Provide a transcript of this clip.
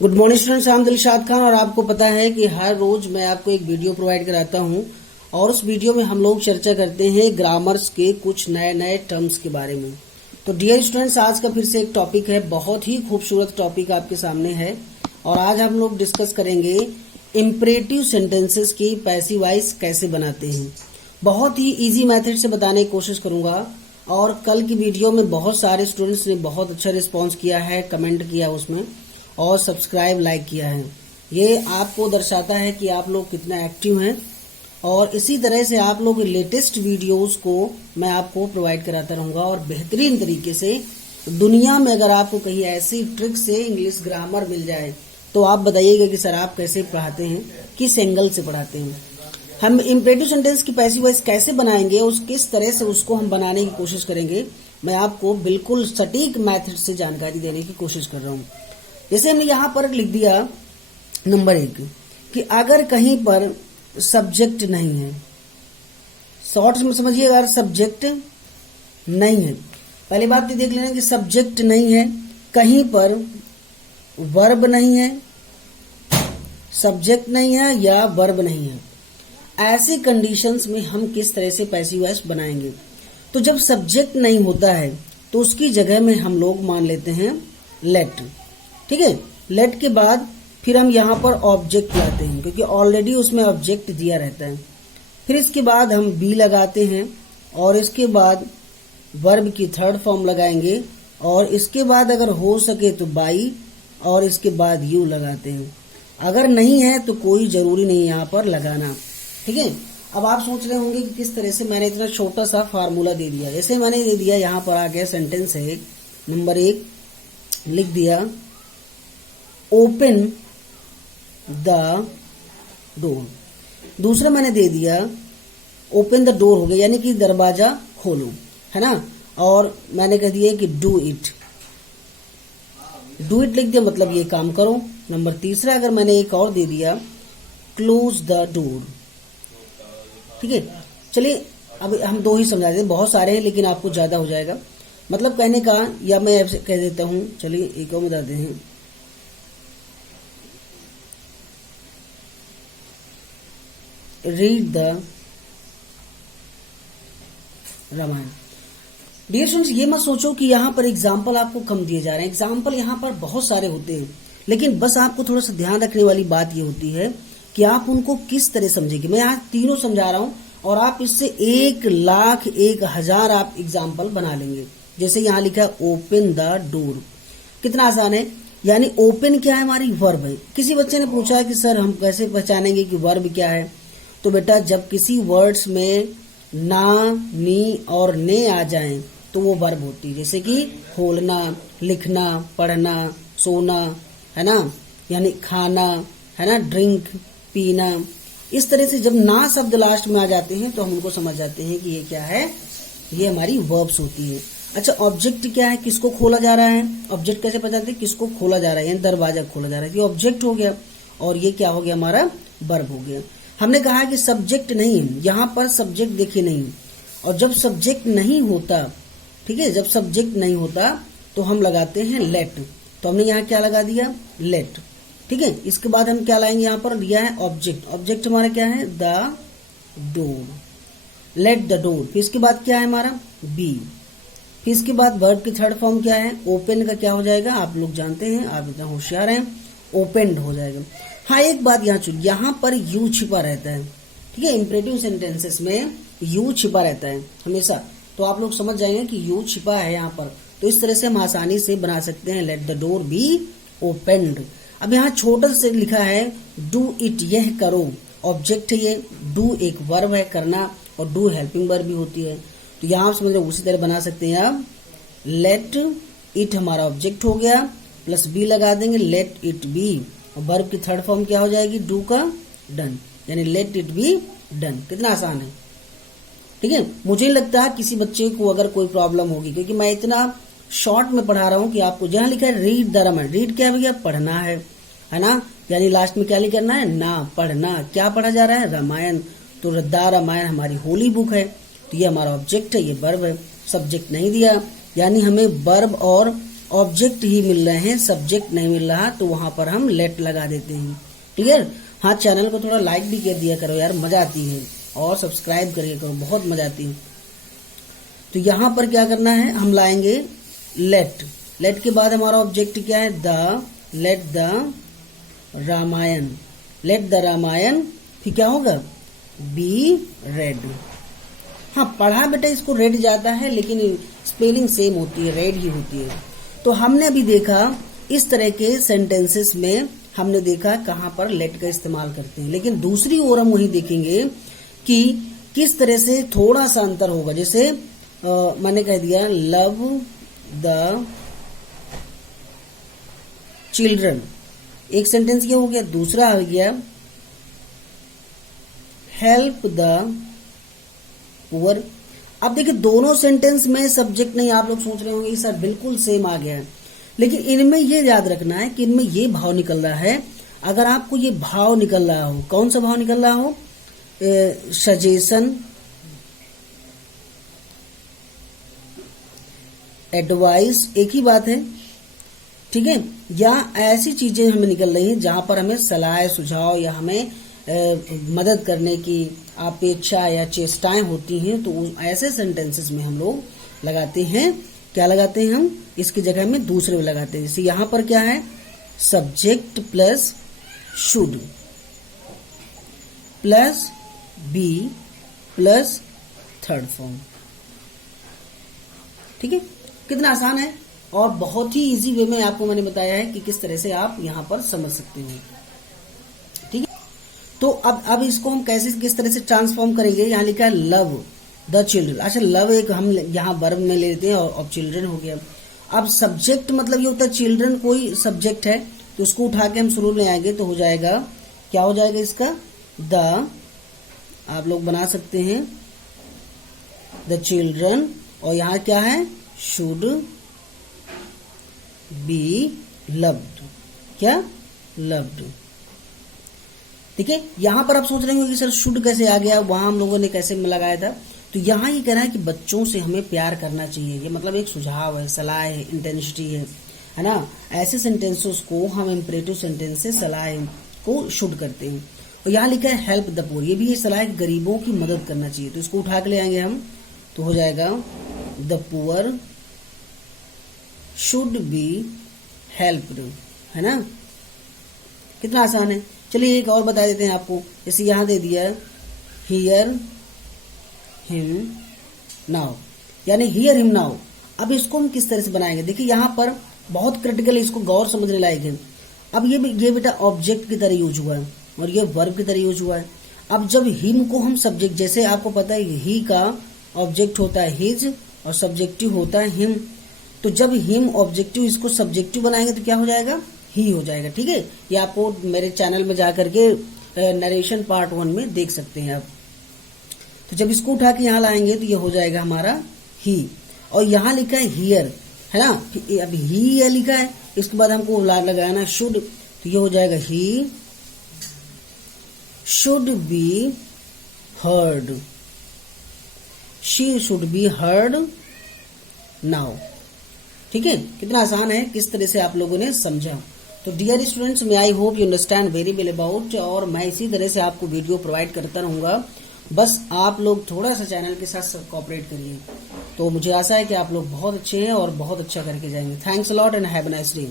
Good morning students, I am Dilshad Khan और आपको पता है कि हर रोज मैं आपको एक वीडियो प्रोवाइड कराता हूं और उस वीडियो में हम लोग चर्चा करते हैं ग्रामर्स के कुछ नए नए टर्म्स के बारे में। तो डियर स्टूडेंट्स, आज का फिर से एक टॉपिक है, बहुत ही खूबसूरत टॉपिक आपके सामने है और आज हम लोग डिस्कस करेंगे इम्परेटिव सेंटेंसेस की पैसिव वॉइस कैसे बनाते हैं। बहुत ही इजी मेथड से बताने की कोशिश करूंगा और कल की वीडियो में बहुत सारे स्टूडेंट्स ने बहुत अच्छा रिस्पॉन्स किया है, कमेंट किया उसमें और सब्सक्राइब लाइक किया है। ये आपको दर्शाता है कि आप लोग कितना एक्टिव हैं और इसी तरह से आप लोग लेटेस्ट वीडियोस को मैं आपको प्रोवाइड कराता रहूंगा और बेहतरीन तरीके से। दुनिया में अगर आपको कहीं ऐसी ट्रिक से इंग्लिश ग्रामर मिल जाए तो आप बताइएगा कि सर आप कैसे पढ़ाते हैं, किस एंगल से पढ़ाते हैं। हम इम्परेटिव सेंटेंस की पैसिव वॉइस कैसे बनाएंगे, उस किस तरह से उसको हम बनाने की कोशिश करेंगे, मैं आपको बिल्कुल सटीक मेथड से जानकारी देने की कोशिश कर रहा हूँ। जैसे हमने यहाँ पर लिख दिया नंबर 1 कि अगर कहीं पर सब्जेक्ट नहीं है, शॉर्ट में समझिए, अगर सब्जेक्ट नहीं है, पहली बात तो देख लेना कि सब्जेक्ट नहीं है, कहीं पर वर्ब नहीं है, सब्जेक्ट नहीं है या वर्ब नहीं है, ऐसी कंडीशंस में हम किस तरह से पैसिव वॉइस बनाएंगे। तो जब सब्जेक्ट नहीं होता है तो उसकी जगह में हम लोग मान लेते हैं लेट। ठीक है, लेट के बाद फिर हम यहाँ पर ऑब्जेक्ट लाते हैं क्योंकि ऑलरेडी उसमें ऑब्जेक्ट दिया रहता है। फिर इसके बाद हम बी लगाते हैं और इसके बाद वर्ब की थर्ड फॉर्म लगाएंगे और इसके बाद अगर हो सके तो बाई और इसके बाद यू लगाते हैं। अगर नहीं है तो कोई जरूरी नहीं यहाँ पर लगाना। ठीक है, अब आप सोच रहे होंगे कि किस तरह से मैंने इतना छोटा सा फार्मूला दे दिया। जैसे मैंने दे दिया, यहाँ पर आ गया सेंटेंस है, नंबर 1 लिख दिया ओपन द डोर। दूसरा मैंने दे दिया ओपन द डोर, हो गया यानी कि दरवाजा खोलो, है ना। और मैंने कह दिया कि डू इट, डू इट लिख दिया, मतलब ये काम करो। नंबर 3 अगर मैंने एक और दे दिया क्लोज द डोर। ठीक है, चलिए अब हम 2 ही समझा देते, बहुत सारे हैं लेकिन आपको ज्यादा हो जाएगा मतलब कहने का, या मैं ऐसे कह देता हूं। चलिए एक और बताते हैं, read the Ramayan. Dear students, ये मत सोचो कि यहाँ पर एग्जाम्पल आपको कम दिए जा रहे हैं, एग्जाम्पल यहाँ पर बहुत सारे होते हैं, लेकिन बस आपको थोड़ा सा ध्यान रखने वाली बात ये होती है कि आप उनको किस तरह समझेंगे। मैं यहाँ तीनों समझा रहा हूँ और आप इससे 1,00,000 1,000 आप एग्जाम्पल बना लेंगे। जैसे यहाँ लिखा ओपन द डोर, कितना आसान है। यानी ओपन क्या है, हमारी वर्ब है। किसी बच्चे ने पूछा कि सर हम कैसे पहचानेंगे कि वर्ब क्या है, तो बेटा जब किसी वर्ड्स में ना, नी और ने आ जाएं तो वो वर्ब होती है। जैसे कि खोलना, लिखना, पढ़ना, सोना, है ना, यानी खाना, है ना, ड्रिंक, पीना। इस तरह से जब ना शब्द लास्ट में आ जाते हैं तो हम उनको समझ जाते हैं कि ये क्या है, ये हमारी वर्ब्स होती है। अच्छा, ऑब्जेक्ट क्या है, किसको खोला जा रहा है, ऑब्जेक्ट कैसे पहचानते हैं, किसको खोला जा रहा है, दरवाजा खोला जा रहा है, ये ऑब्जेक्ट हो गया और ये क्या हो गया, हमारा वर्ब हो गया। हमने कहा कि सब्जेक्ट नहीं है, यहाँ पर सब्जेक्ट देखिए नहीं, और जब सब्जेक्ट नहीं होता, ठीक है, जब सब्जेक्ट नहीं होता तो हम लगाते हैं लेट। तो हमने यहाँ क्या लगा दिया, लेट। ठीक है, इसके बाद हम क्या लाएंगे, यहाँ पर दिया है ऑब्जेक्ट, ऑब्जेक्ट हमारा क्या है, the door, let the door. फिर इसके बाद क्या है हमारा बी। फिर इसके बाद वर्ब की थर्ड फॉर्म क्या है, ओपन का क्या हो जाएगा, आप लोग जानते हैं, आप इतना होशियार हैं, ओपेंड हो जाएगा। हाँ, एक बात यहाँ पर यू छिपा रहता है। ठीक है, इम्परेटिव सेंटेंसेस में यू छिपा रहता है हमेशा, तो आप लोग समझ जाएंगे कि यू छिपा है यहाँ पर। तो इस तरह से हम आसानी से बना सकते हैं let the door be opened. अब यहाँ छोटा से लिखा है डू इट, यह करो, ऑब्जेक्ट है ये, डू एक वर्ब है, करना, और डू हेल्पिंग वर्ब भी होती है। तो यहाँ आप समझ रहे उसी तरह बना सकते हैं। अब लेट इट हमारा ऑब्जेक्ट हो गया, प्लस बी लगा देंगे, लेट इट बी, और वर्ब की थर्ड फॉर्म क्या हो जाएगी, डू का डन, यानी लेट इट बी डन। कितना आसान है। ठीक है, मुझे लगता है किसी बच्चे को अगर कोई प्रॉब्लम होगी, क्योंकि मैं इतना शॉर्ट में पढ़ा रहा हूं कि आपको जहां लिखा है रीड द रामायण, रीड क्या भैया, पढ़ना है ना, यानी लास्ट में क्या लिखना है, ना, पढ़ना। क्या पढ़ा जा रहा है, रामायण। तो द रामायण हमारी होली बुक है, तो ये हमारा ऑब्जेक्ट है, ये वर्ब है, सब्जेक्ट नहीं दिया, यानी हमें वर्ब और ऑब्जेक्ट ही मिल रहे हैं, सब्जेक्ट नहीं मिल रहा, तो वहां पर हम लेट लगा देते हैं। क्लियर? हाँ, चैनल को थोड़ा लाइक भी कर दिया करो यार, मजा आती है, और सब्सक्राइब करिए करो, बहुत मजा आती है। तो यहां पर क्या करना है, हम लाएंगे लेट। लेट के बाद हमारा ऑब्जेक्ट क्या है, let the Ramayan. Let the Ramayan, फिर क्या होगा, बी रेड। हाँ, पढ़ा बेटा इसको रेड जाता है, लेकिन स्पेलिंग सेम होती है, रेड ही होती है। तो हमने अभी देखा इस तरह के सेंटेंसेस में हमने देखा कहां पर लेट का इस्तेमाल करते हैं, लेकिन दूसरी ओर हम वही देखेंगे कि किस तरह से थोड़ा सा अंतर होगा। जैसे मैंने कह दिया लव द चिल्ड्रन, एक सेंटेंस ये हो गया, दूसरा हो गया हेल्प द पुअर। अब देखिए दोनों सेंटेंस में सब्जेक्ट नहीं, आप लोग सोच रहे होंगे सर बिल्कुल सेम आ गया है, लेकिन इनमें ये याद रखना है कि इनमें ये भाव निकल रहा है। अगर आपको ये भाव निकल रहा हो, कौन सा भाव निकल रहा हो, सजेशन, एडवाइस, एक ही बात है, ठीक है, या ऐसी चीजें हमें निकल रही हैं जहां पर हमें सलाह, सुझाव या हमें मदद करने की अपेक्षा या चेष्टाएं होती हैं, तो ऐसे सेंटेंसेस में हम लोग लगाते हैं, क्या लगाते हैं हम, इसकी जगह में दूसरे में लगाते हैं। जैसे यहां पर क्या है, subject plus should plus B plus third form. ठीक है, कितना आसान है और बहुत ही इजी वे में आपको मैंने बताया है कि किस तरह से आप यहां पर समझ सकते हो। ठीक है, तो अब इसको हम कैसे किस तरह से ट्रांसफॉर्म करेंगे। यहां लिखा है लव द चिल्ड्रन। अच्छा, लव एक हम यहां वर्ब में ले लेते हैं और चिल्ड्रन हो गया। अब सब्जेक्ट मतलब ये होता है चिल्ड्रन कोई सब्जेक्ट है, तो उसको उठा के हम शुरू में आएंगे तो हो जाएगा, क्या हो जाएगा इसका, द, आप लोग बना सकते हैं द चिल्ड्रन, और यहां क्या है, शुड बी लव्ड, क्या, लव्ड। ठीक है, यहां पर आप सोच रहे होंगे कि सर शुड कैसे आ गया, वहां हम लोगों ने कैसे लगाया था। तो यहां ये कह रहा है कि बच्चों से हमें प्यार करना चाहिए, ये मतलब एक सुझाव है, सलाह है, इंटेंसिटी है ना। ऐसे सेंटेंसेस को हम इंपरेटिव सेंटेंस से सलाह को शुड करते हैं। और यहां लिखा है हेल्प द पुअर, ये भी ये सलाह है गरीबों की मदद करना चाहिए, तो इसको उठा के ले आएंगे हम, तो हो जाएगा the poor should be helped, है ना। कितना आसान है। चलिए एक और बता देते हैं आपको, जैसे यहां दे दिया हियर हिम नाउ, यानी हियर हिम नाउ। अब इसको हम किस तरह से बनाएंगे, देखिए यहां पर बहुत क्रिटिकल, इसको गौर समझने लायक है। अब ये बेटा ऑब्जेक्ट की तरह यूज हुआ है और ये वर्ब की तरह यूज हुआ है। अब जब हिम को हम सब्जेक्ट, जैसे आपको पता है ही का ऑब्जेक्ट होता है हिज और सब्जेक्टिव होता है हिम, तो जब हिम ऑब्जेक्टिव इसको सब्जेक्टिव बनाएंगे तो क्या हो जाएगा, ही हो जाएगा। ठीक है, ये आपको मेरे चैनल में जाकर के नरेशन पार्ट 1 में देख सकते हैं आप। तो जब इसको उठा के यहाँ लाएंगे तो ये हो जाएगा हमारा ही, और यहाँ लिखा है हियर, है ना। अब ही ये लिखा है, इसके बाद हमको लगाना शुड, तो ये हो जाएगा he should be heard, she should be heard now. ठीक है, कितना आसान है, किस तरह से आप लोगों ने समझा। तो डियर स्टूडेंट्स, मैं I hope you understand very well about, और मैं इसी तरह से आपको वीडियो प्रोवाइड करता रहूंगा, बस आप लोग थोड़ा सा चैनल के साथ कोऑपरेट करिए। तो मुझे आशा है कि आप लोग बहुत अच्छे हैं और बहुत अच्छा करके जाएंगे। Thanks a lot and have a nice day.